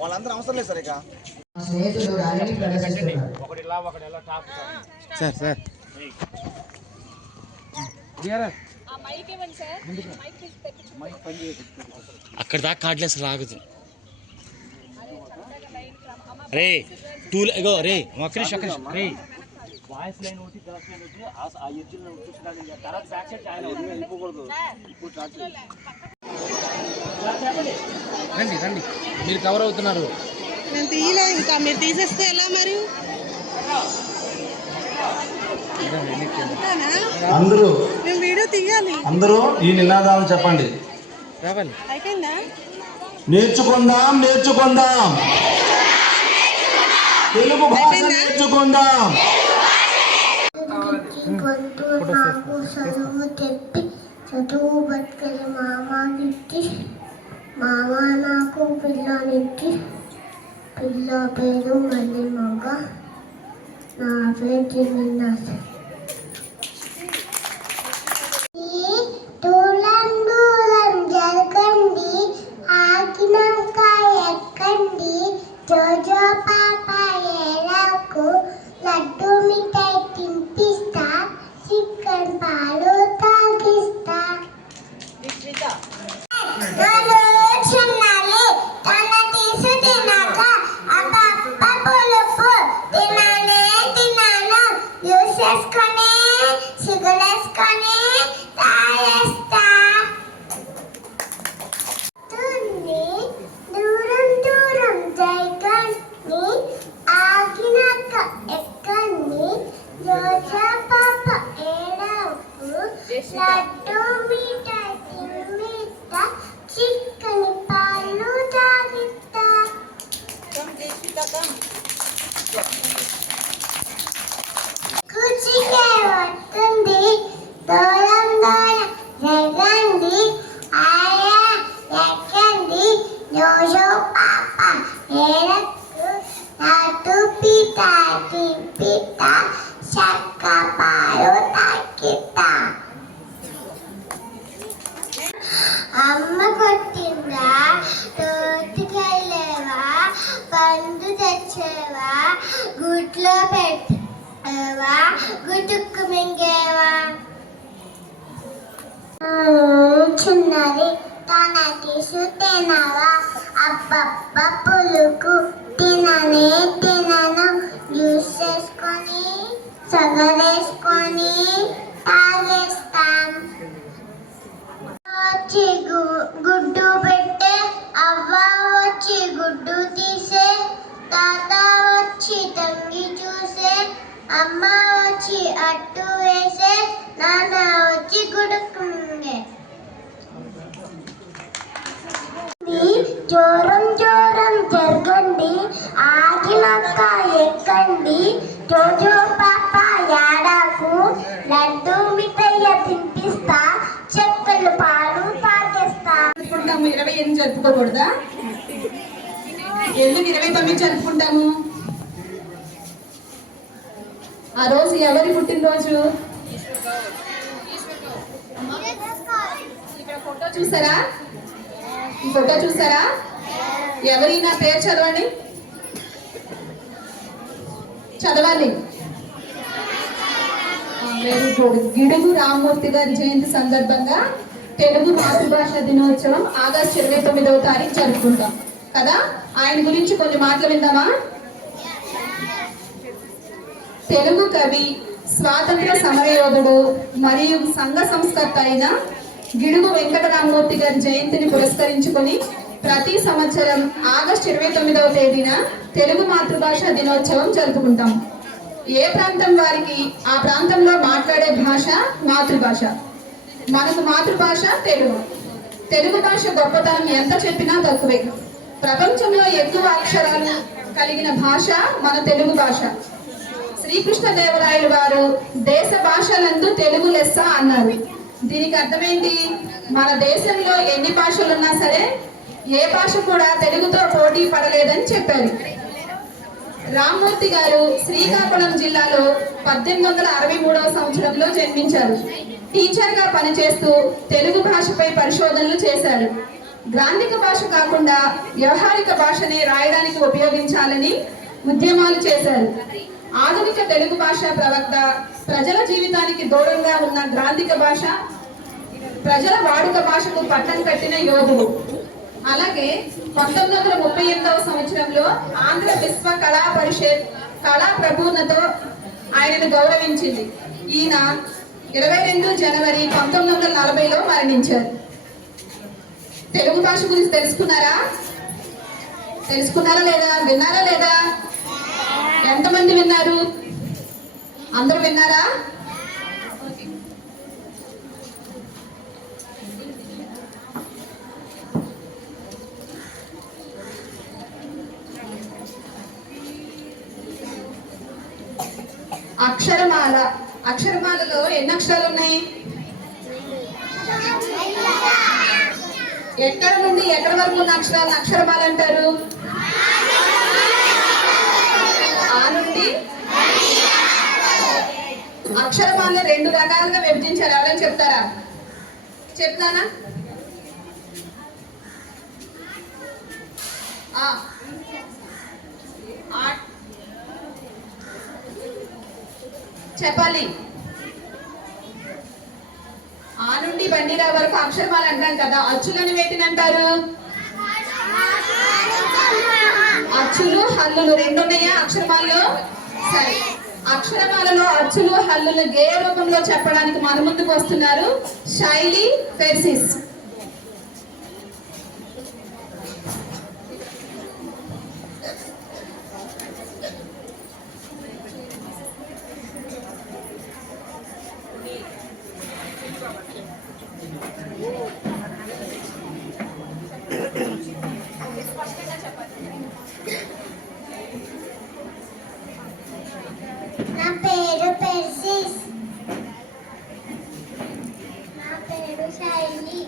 వాళ్ళందరూ అవసరం లేదు సార్. ఇక సార్ సార్ అక్కడ దాకా కార్డ్లెస్ రాగదు రే టూల్ ఇగో రే ఒక్కరిష్ రే వాయిస్ లైన్ ఒకటి క్రాస్ లైన్ వచ్చి ఆ ఎడ్జ్ చూసుకోవాలి. తర్వాత బ్యాక్ సైడ్ ఆయన వెళ్ళిపోకూడదు. ఇప్పుడు రండి రండి మీరు కవర్ అవుతున్నారు. నేను తీయలే ఇంకా, మీరు తీసేస్తే ఎలా మరి? అందరూ మేము వీడియో తీయాలి. అందరూ ఈ నినాదాలు చెప్పండి. రావాలి. అయిపోయిందా? నేర్చుకుందాం నేర్చుకుందాం తెలుగు భాష నేర్చుకుందాం. చదువు చెప్పి చదువు బతుకలి మామాకి మామ నాకు పిల్లనికి పిల్ల పేరు మళ్ళీ మగ నా పేరు జిమినాస్. దూరం దూరం జరగండి ఆగినాక ఎక్కండి జోజో పాప ఏలకు లడ్డు మిఠాయి తినిపిస్తా చికెన్ పాలు తాగిస్తా. చిన్నాలి తన తీసి తినాక అబ్బ పులుపు తినానే తినాను యూస్ చేసుకొని సిగులేసుకొని తాగేస్తా. దూరం దూరం జరగండి ఆగినాక ఎక్కండి రోజా పాప ఏడవకు లడ్డు మిఠాయి తినిపిస్తా చిక్కని పాలు తాగిస్తా. కుచికే వస్తుంది దూరం దూరం జరగండి ఆయా ఎక్కండి జోజో పాప ఏడకు లడ్డు పితా తినిపిస్తా చక్క పాలు తాగిస్తా. అమ్మ కొట్టిందా తోటికెళ్ళేవా పండు తెచ్చేవా గుడ్లో పెట్టేవా గుడ్డుకు మింగేవా. చిన్నది తన తీసు తినవా అబ్బబ్బ పులుకు తిననే తినను జ్యూస్ చేసుకొని సగరేసుకొని తాగేస్తాం. వచ్చి గుడ్డు పెట్టే అవ్వ వచ్చి గుడ్డు తీసే తాత వచ్చి తంగి చూసే అమ్మ వచ్చి అట్టు వేసే నాన్న వచ్చి గుడుకుంగే. జోరం జోరం జరగండి ఆగినాక ఎక్కండి జోజో పాప యాడకు లడ్డు మిఠాయి తినిపిస్తా చెక్కలు పాలు తాగేస్తా. 28 జరుపుకోకూడదా? ఎందుకు 29 జరుపుకుంటాము? ఆ రోజు ఎవరి పుట్టినరోజు? ఇక్కడ ఫోటో చూసారా? ఈ ఫోటో చూసారా? ఎవరైనా పేరు చదవండి. చదవాలి. Very good. గిడుగు రామ్మూర్తి గారి జయంతి సందర్భంగా తెలుగు మాతృభాష దినోత్సవం ఆగస్టు 29వ తారీఖు జరుపుకుంటాం కదా. ఆయన గురించి కొన్ని మాటలు విందామా? తెలుగు కవి, స్వాతంత్ర సమరయోధుడు మరియు సంఘ సంస్కర్త అయిన గిడుగు వెంకటరామమూర్తి గారి జయంతిని పురస్కరించుకొని ప్రతి సంవత్సరం ఆగస్టు 29వ తేదీన తెలుగు మాతృభాష దినోత్సవం జరుపుకుంటాం. ఏ ప్రాంతం వారికి ఆ ప్రాంతంలో మాట్లాడే భాష మాతృభాష. మనకు మాతృభాష తెలుగు. తెలుగు భాష గొప్పతనం ఎంత చెప్పినా తక్కువే. ప్రపంచంలో ఎక్కువ అక్షరాలు కలిగిన భాష మన తెలుగు భాష. శ్రీకృష్ణదేవరాయలు వారు దేశ భాషలందు తెలుగు లెస్స అన్నారు. దీనికి అర్థమేంటి? మన దేశంలో ఎన్ని భాషలున్నా సరే ఏ భాష కూడా తెలుగుతో పోటీ పడలేదని చెప్పారు. రామ్మూర్తి గారు శ్రీకాకుళం జిల్లాలో 1863వ సంవత్సరంలో జన్మించారు. టీచర్ గా పనిచేస్తూ తెలుగు భాషపై పరిశోధనలు చేశాడు. గ్రాంధిక భాష కాకుండా వ్యవహారిక భాషనే రాయడానికి ఉపయోగించాలని ఉద్యమాలు చేశారు. ఆధునిక తెలుగు భాష ప్రవక్త, ప్రజల జీవితానికి దూరంగా ఉన్న గ్రాంధిక భాష, ప్రజల వాడుక భాషకు పట్టం కట్టిన యోధుడు. అలాగే 1938వ సంవత్సరంలో ఆంధ్ర విశ్వ కళా పరిషత్ కళా ప్రపూర్ణతో ఆయనను గౌరవించింది. ఈయన 22 జనవరి 1940లో మరణించారు. తెలుగు భాష గురించి తెలుసుకున్నారా లేదా? విన్నారా లేదా? ఎంతమంది విన్నారు? అందరూ విన్నారా? అక్షరమాల. అక్షరమాలలో ఎన్ని అక్షరాలు ఉన్నాయి? ఎక్కడ నుండి ఎక్కడ వరకు ఉన్న అక్షరాలను అక్షరమాల అంటారు? ఆ నుండి. అక్షరమాల 2 రకాలుగా విభజించారు. ఎవరైనా చెప్తారా? చెప్తానా? చెప్పాలి. ఆ నుండి బండిరా వరకు అక్షరమాల అంటాం కదా. అచ్చులను వేటిని అంటారు? అచ్చులు హల్లులు 2 ఉన్నాయా అక్షరమాలలో? సరే, అక్షరమాలలో అచ్చులు హల్లులు గేయ రూపంలో చెప్పడానికి మన ముందుకు వస్తున్నారు శైలి ఫెర్సిస్. నా పేరు పెర్సిస్. నా పేరు శైలి.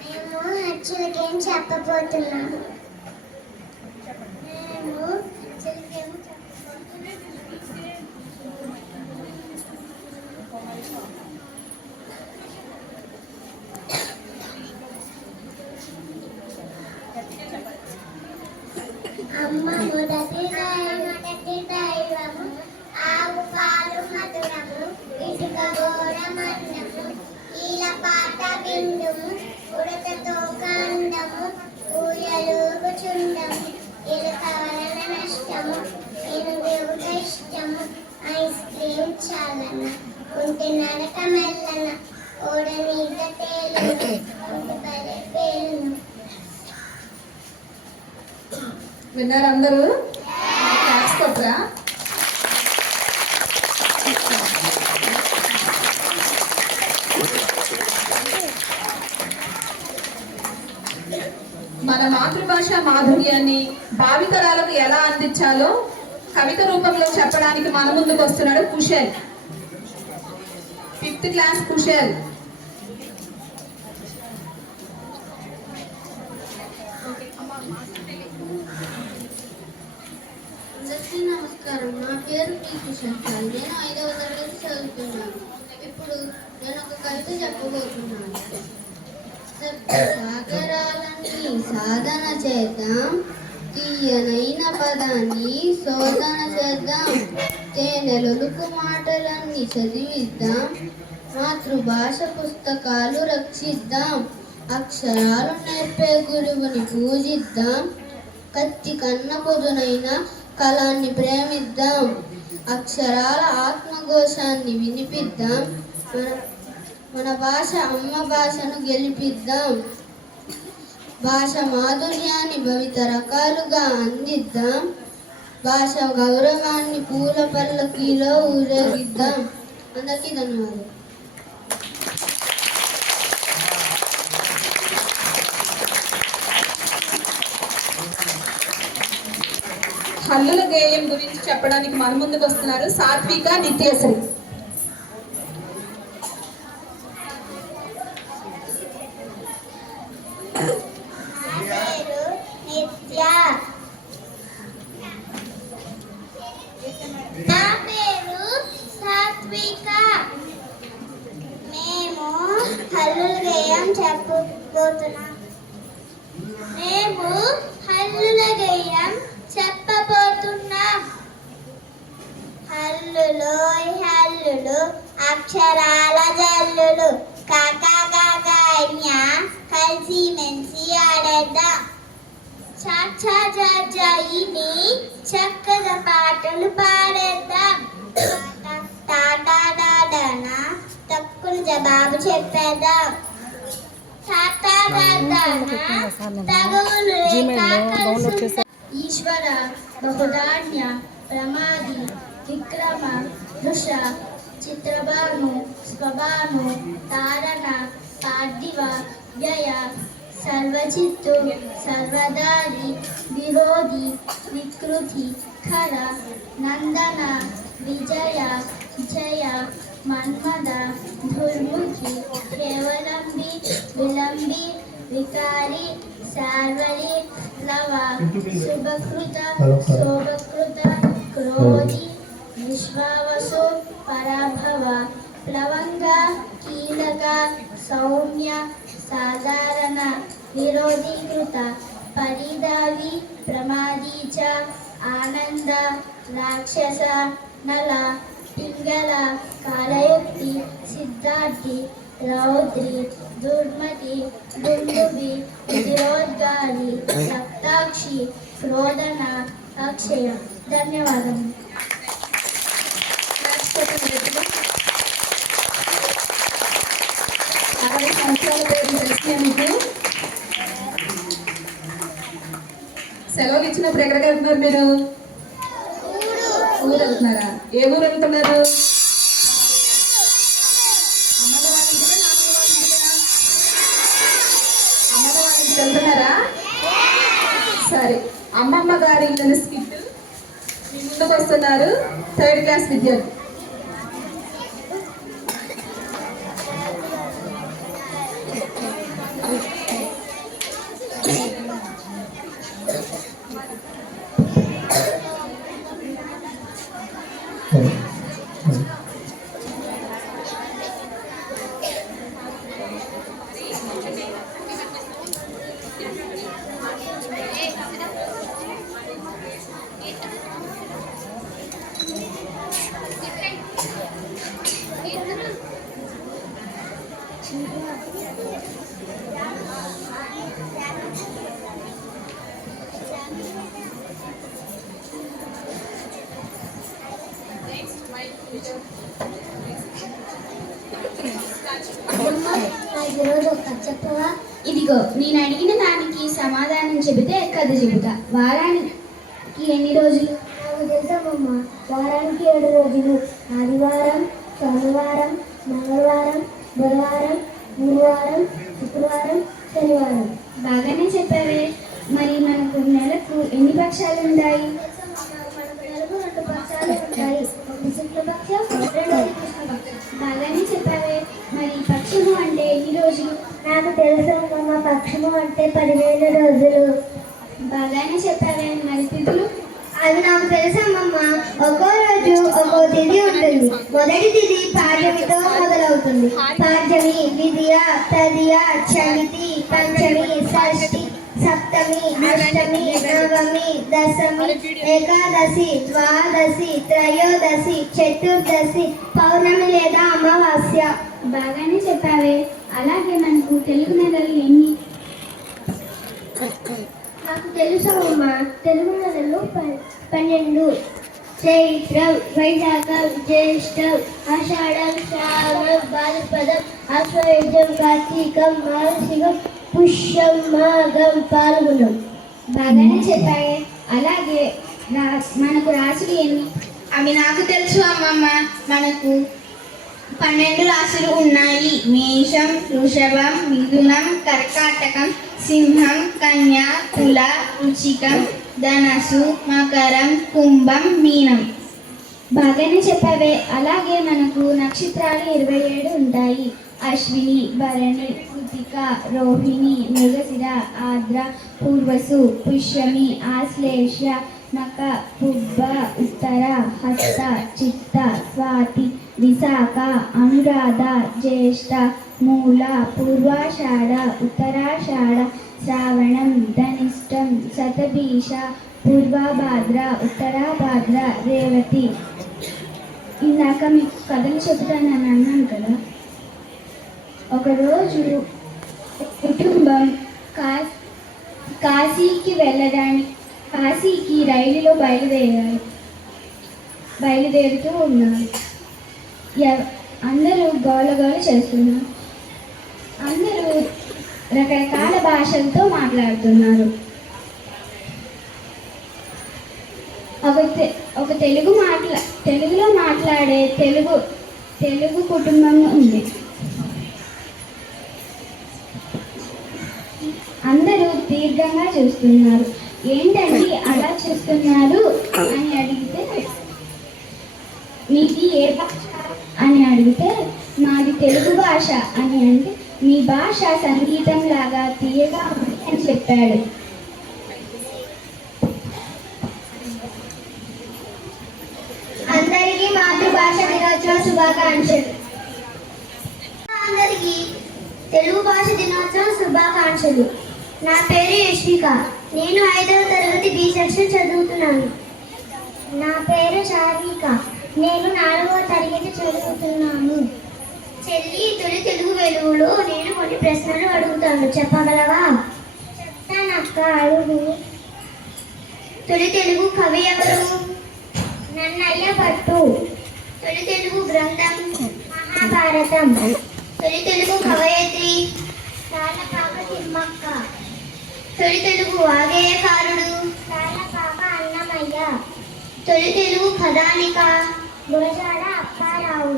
మేము అచ్చుల గేమ్ చెప్పబోతున్నాము. అమ్మ మొదటి దైవము, ఆవు పాలు మధురము, ఇటుక గోడ మన్నము, ఈల పాట బిందుము, ఉడతతో కాండము, ఊయలుగు చుండము, ఎలుక వలన నష్టము, ఎనుగుట ఇష్టము, ఐస్ క్రీమ్ చాలన, ఉంటే నడక మెల్లన, ఓడ మీద తేలును, ఉంటే పడే పేలును. విన్నారు అందరూ? క్లాస్ కొట్టరా? మన మాతృభాష మాధుర్యాన్ని భావితరాలకు ఎలా అందించాలో కవిత రూపంలో చెప్పడానికి మన ముందుకు వస్తున్నాడు కుశల్. 5th class Kushal. నమస్కారం. నా పేరు టి కుశల్. నేను 5వ తరగతి చదువుతున్నాను. ఇప్పుడు నేను ఒక కవిత చెప్పబోతున్నాను. సాగరాలన్నీ సాధన చేద్దాం, తీయనైన పదాన్ని శోధన చేద్దాం, తేనెలొలుకు మాటలన్నీ చదివిద్దాం, మాతృభాష పుస్తకాలు రక్షిద్దాం, అక్షరాలు నేర్పే గురువుని పూజిద్దాం, కత్తి కన్న పొదునైన కళాన్ని ప్రేమిద్దాం, అక్షరాల ఆత్మఘోషాన్ని వినిపిద్దాం, మన భాష అమ్మ భాషను గెలిపిద్దాం, భాష మాధుర్యాన్ని భవిత రకాలుగా అందిద్దాం, భాష గౌరవాన్ని పూల పల్లకీలో ఊరేగిద్దాం. అందరికీ ధన్యవాదాలు. హల్లుల గేయం గురించి చెప్పడానికి మన ముందుకు వస్తున్నారు సాత్విక, నిత్యశ్రీ. పేరు నిత్య. నా పేరు సాత్విక. మేము హల్లుల గేయం చెప్పబోతున్నాం. హల్లులు హల్లులు అక్షరాల జల్లులు కాకా కాకాయ కలిసి మెలిసి ఆడేద్దాం. చాచాజాయిని చక్కగా పాటలు పాడేద్దాం. టాటా డాడానా తక్కువ జవాబు చెప్పేద్దాం. టాటా డాడానా తగులు ఈశ్వర బహుధాన్య ప్రమాది విక్రమ వృష చిత్రభాను స్వభాను తారణ పార్థివ వ్యయ సర్వచిత్తు సర్వదారి విరోధి వికృతి ఖర నందన విజయ జయ మన్మద దుర్ముఖి కేవలంబి విలంబి వికారి శార్వరి లవ శుభకృత శోభకృత క్రోధి విశ్వావసు పరాభవ ప్లవంగ కీలక సౌమ్య సాధారణ విరోధీకృత పరిదావి ప్రమాదీ చ ఆనంద రాక్షస నల పింగళ కాలయుక్తి సిద్ధార్థి రౌద్రి దుర్మతి దుందుబి విరోద్గారి రక్తాక్షి క్రోధన అక్షయ. ధన్యవాదములు. సెలవులు ఇచ్చినప్పుడు ఎక్కడికి వెళ్తున్నారు మీరు? ఊరు వెళ్తున్నారా? ఏ ఊరు వెళ్తున్నారు? అమ్మమ్మ వాళ్ళ ఇంటికా, నాన్నమ్మ వాళ్ళ ఇంటికా? అమ్మమ్మ వాళ్ళ ఇంటికి వెళ్తున్నారా? సరే, అమ్మమ్మ గారి ఇల్లు స్కిట్ మీ ముందుకు వస్తున్నారు 3rd క్లాస్ విద్యార్థి. ఇదిగో నేను అడిగిన దానికి సమాధానం చెబితే కథ చెబుతా. వారానికి ఎన్ని రోజులు? నాకు తెలుసమ్మమ్మ. వారానికి 7 రోజులు. ఆదివారం, సోమవారం, మంగళవారం, బుధవారం, గురువారం, శుక్రవారం, శనివారం. బాగానే చెప్పావే. మరి మనకు నెలకు ఎన్ని పక్షాలు ఉంటాయి? మనకు నెలకు 2 పక్షాలు ఉంటాయి. ఒకటి శుక్లపక్షం, రెండోది కృష్ణపక్షం. బాగానే చెప్పావే. మరి పక్షము అంటే ఎన్ని రోజులు? నాకు తెలుసమ్మమ్మ. పక్షము అంటే 15 రోజులు. బాగానే చెప్పావే. మరి తిథులు? అది నాకు తెలుసమ్మమ్మ. ఒక్కో రోజు ఒక్కో తిథి ఉంటుంది. మొదటి తిథి పాడ్యమితో మొదలవుతుంది. పాడ్యమి, ద్వితీయ, తదియ, చవితి, పంచమి, షష్ఠి, సప్తమి, అష్టమి, నవమి, దశమి, ఏకాదశి, ద్వాదశి, త్రయోదశి, చతుర్దశి, పౌర్ణమి లేదా అమావాస్య. బాగానే చెప్పావే. అలాగే మనకు తెలుగు నెలలు ఎన్ని? నాకు తెలుసమ్మా. తెలుగు నెలలు 12. చైత్రం, వైశాఖం, జ్యేష్టం, ఆషాఢం, శ్రావణం, భాద్రపదం, ఆశ్వయుజం, కార్తీకం, మార్గశిరం, పుష్యం, మాఘం, పాల్గొనం. బాగానే చెప్పావే. అలాగే మనకు రాశులు ఎన్ని? అవి నాకు తెలుసు అమ్మమ్మ. మనకు 12 రాశులు ఉన్నాయి. మేషం, వృషభం, మిథునం, కర్కాటకం, సింహం, కన్య, తుల, వృశ్చికం, ధనస్సు, మకరం, కుంభం, మీనం. బాగానే చెప్పావే. అలాగే మనకు నక్షత్రాలు 27 ఉంటాయి. అశ్విని, భరణి, కృతిక, రోహిణి, మృగశిర, ఆర్ద్ర, పూర్వసు, పుష్యమి, ఆశ్లేష, మక, పుబ్బ, ఉత్తర, హస్త, చిత్త, స్వాతి, విశాఖ, అనురాధ, జ్యేష్ఠ, మూల, పూర్వాషాఢ, ఉత్తరాషాఢ, శ్రావణం, ధనిష్టం, శతభీష, పూర్వభాద్ర, ఉత్తరాభాద్ర, రేవతి. ఇందాక మీకు కథలు చెబుతానని అన్నాను కదా. ఒకరోజు కుటుంబం కాశీకి రైలులో బయలుదేరుతూ ఉన్నారు. అందరూ గోలగోల చేస్తున్నారు. అందరూ రకరకాల భాషలతో మాట్లాడుతున్నారు. ఒక తెలుగులో మాట్లాడే తెలుగు కుటుంబం ఉంది. అందరూ దీర్ఘంగా చూస్తున్నారు. ఏంటండి అలా చూస్తున్నారు అని అడిగితే, మీది ఏ భాష అని అడిగితే, మాది తెలుగు భాష అని అంటే, మీ భాష సంగీతం లాగా తీయగా ఉంది అని చెప్పాడు. అందరికీ మాతృభాష దినోత్సవ శుభాకాంక్షలు. అందరికీ తెలుగు భాష దినోత్సవ శుభాకాంక్షలు. నా పేరు యశ్విక. నేను 5వ తరగతి బి సెక్షన్ చదువుతున్నాను. నా పేరు చార్విక. నేను 4వ తరగతి చదువుతున్నాను. చెల్లి, తొలి తెలుగు వెలుగులో నేను కొన్ని ప్రశ్నలు అడుగుతాను, చెప్పగలవా? చెప్తానక్క, అడుగు. తొలి తెలుగు కవి ఎవరు? నన్నయ్య పట్టు. తొలి తెలుగు గ్రంథం మహాభారతం. తొలి తెలుగు కవయత్రి తాళ్ళపాక తిమ్మక్క. తొలి తెలుగు వాగ్గేయకారుడు తాళ్ళపాక అన్నమయ్య. తొలి తెలుగు కథానిక గురజాడ అప్పారావు.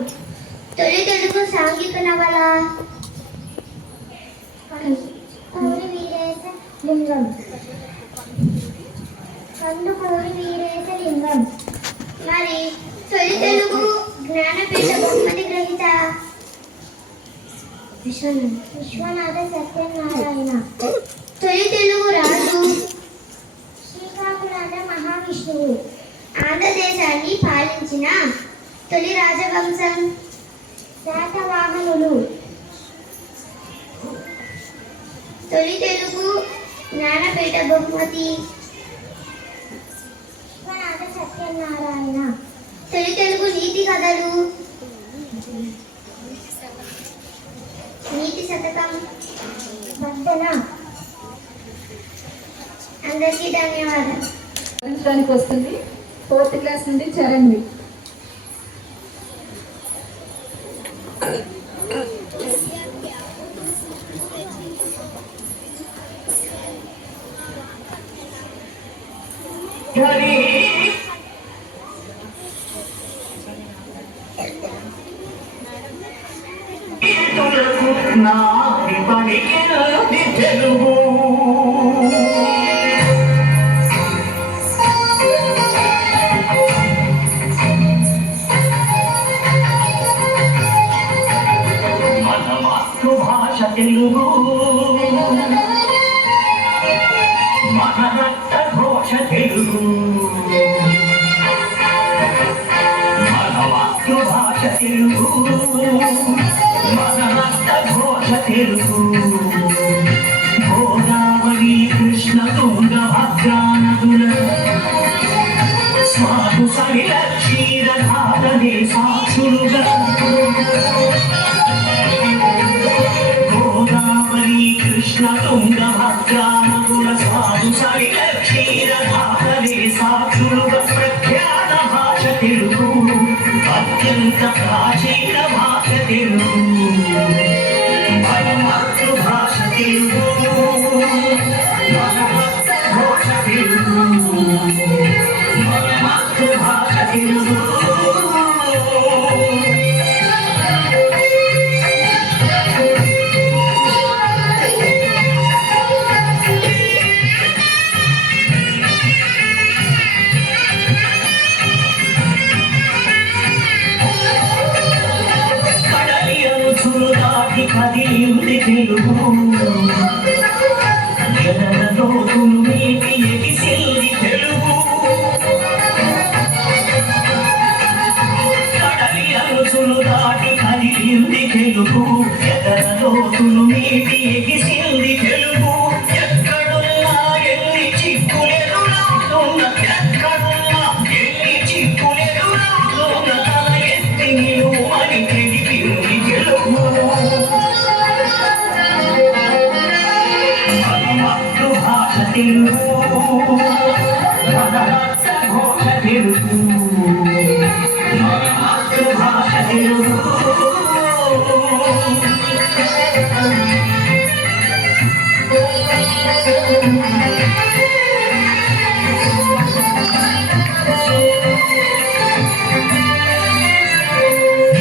తొలి తెలుగు సాంఘిక నవల కందుకూరి వీరేశలింగం. మరి తొలి తెలుగు జ్ఞానపీఠ బహుమతి గ్రహీత విశ్వనాథ సత్యనారాయణ. తొలి తెలుగు రాజు శ్రీకాకుళాంధ్ర మహావిష్ణువు. ఆంధ్రదేశాన్ని పాలించిన తొలి రాజవంశం శాతవాహనులు. తొలి తెలుగు జ్ఞానపీఠ బహుమతి విశ్వనాథ సత్యనారాయణ. తొలి తెలుగు నీతి కథలు నీతి శతకం వర్ధన. అందరికీ ధన్యవాదాలు. అందించడానికి వస్తుంది 4th క్లాస్ నుండి చరణ్వి. తెలుగు మన రక్త ఘోష తెలుగు, మన మాతృభాష తెలుగు, మన రక్త ఘోష తెలుగు. గోదావరి కృష్ణ తుంగ భద్రా నదుల స్వాదు సలిల క్షీరధారనే సాక్షులుగా. కృష్ణ తుంగ భద్రా నదుల స్వాదు సలిల క్షీరధారనే సాక్షులుగా. ప్రఖ్యాత భాష తెలుగు, అత్యంత ప్రాచీన భాష తెలుగు, మన మాతృభాష తెలుగు, మన భక్త ఘోష తెలుగు, మన మాతృభాష తెలుగు. ఎదరలోతులు నీటి ఎగిసింది తెలుగు కడలి అరుసులు దాటి కదిలింది తెలుగు ఎదరలోతులు నీటి ఎగిసింది తెలుగు ఎక్కడున్నా ఎన్ని చిక్కులెదురవుతున్న ఎక్కడున్నా ఎన్ని చిక్కులెదురవుతున్న తల ఎత్తి నిలువని తెలిపింది తెలుగు మన మాతృభాష తెలుగు మన రాష్ట్రఘోష తెలుగు మన మాతృభాష తెలుగు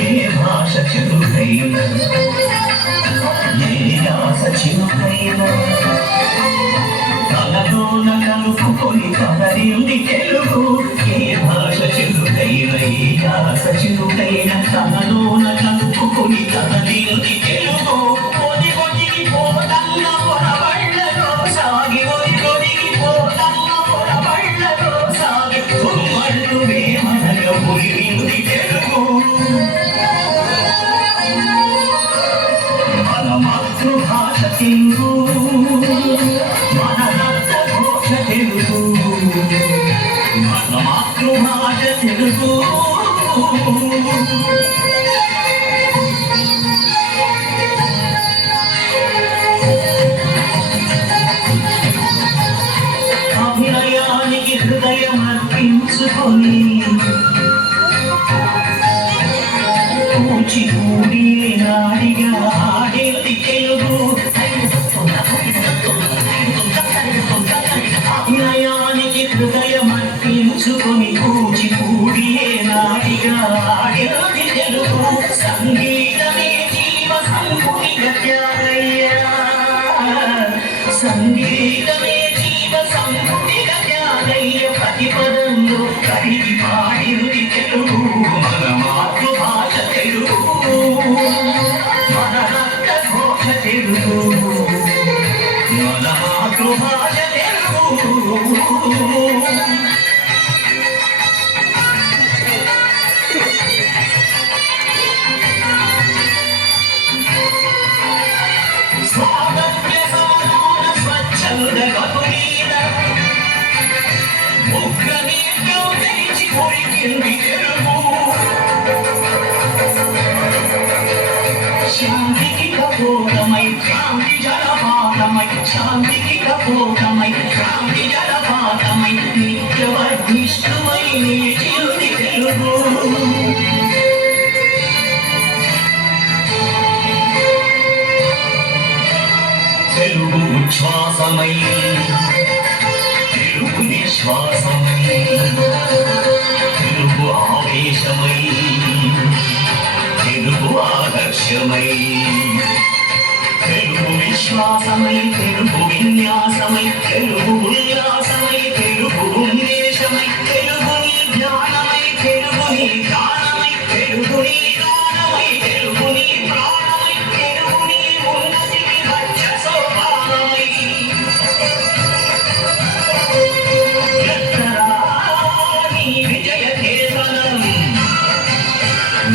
ఏ భాష చిరుకైనా ఏ యాస చిరుకైనా తలలోన కలుపుకొని కదలింది తెలుగు ఏ భాష చిరుకైనా ఏ యాస చిరుకైనా తలలోన కలుపుకొని కదలింది తెలుగు కొది కొదిగి పోతన్న పొరబళ్ళలో సాగి కొది కొదిగి పోతన్న పొరబళ్ళలో సాగి కుమ్మళ్ళు వేమనగా పులింది తెలుగు మన మాతృభాష తెలుగు మన రాష్ట్రఘోష తెలుగు మన మాతృభాష తెలుగు అభినయానికి హృదయం అర్పించుకొని కూచిపూడి నాడిగా ఆడేది తెలుగు అభినయానికి హృదయం అర్పించుకొని కూచిపూడి నాడిగా ఆడేది తెలుగు సంగీతమే జీవ సంపుటి గత్యాలయ్యా సంగీతమే జీవ సంపుటి గత్యాలయ్య ప్రతి పదంలో కడిగి పాడింది తెలుగు మన మాతృభాష తెలుగు మన రాష్ట్రఘోష తెలుగు మన మాతృభాష తెలుగు స్వాతంత్ర్య సమాన స్వచ్ఛంద గతులీన ఉగ్రనీతో తెరిచి పొరికింది తెలుగు శాంతికి కపోతమై క్రాంతి జలపాతమై శాంతికి కపోతమై క్రాంతి జలపాతమై నిత్యవర్ధిష్ఠుమై నిలిచింది తెలుగు తెలుగు ఉచ్ఛ్వాసమై తెలుగు నిశ్వాసమై తెలుగు ఆవేశమై తెలుగు ఆదర్శమై తెలుగు విశ్వాసమై తెలుగు విన్యాసమై తెలుగు ఉల్లాసమై తెలుగు ఉన్మేషమై తెలుగు నీ జ్ఞానమై తెలుగు నీ గానమై తెలుగు నీ గానమై తెలుగు నీ ప్రాణమై తెలుగు నీ ఉన్నతికి వచ్చ సోపానమై ఎత్తరా నీ విజయ కేతనం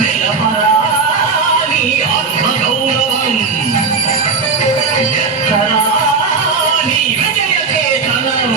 నిలబరా నీ ఆత్మగౌరవం ఎత్తరా నీ విజయ కేతనం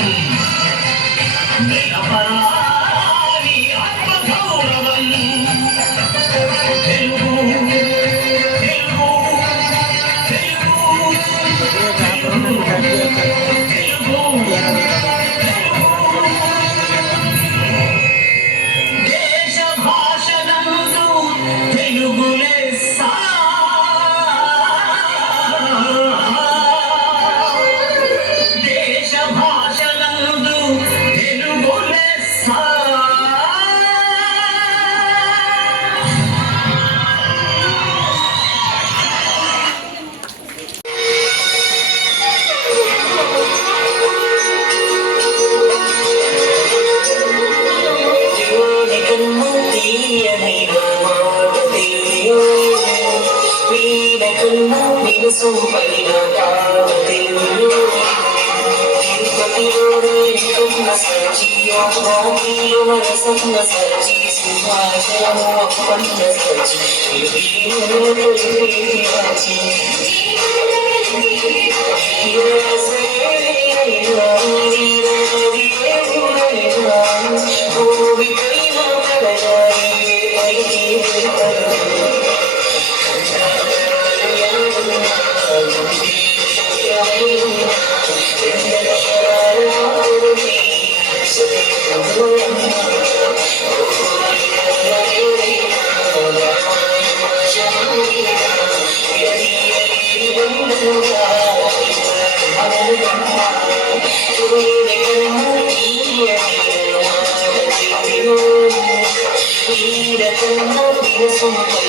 Thank you.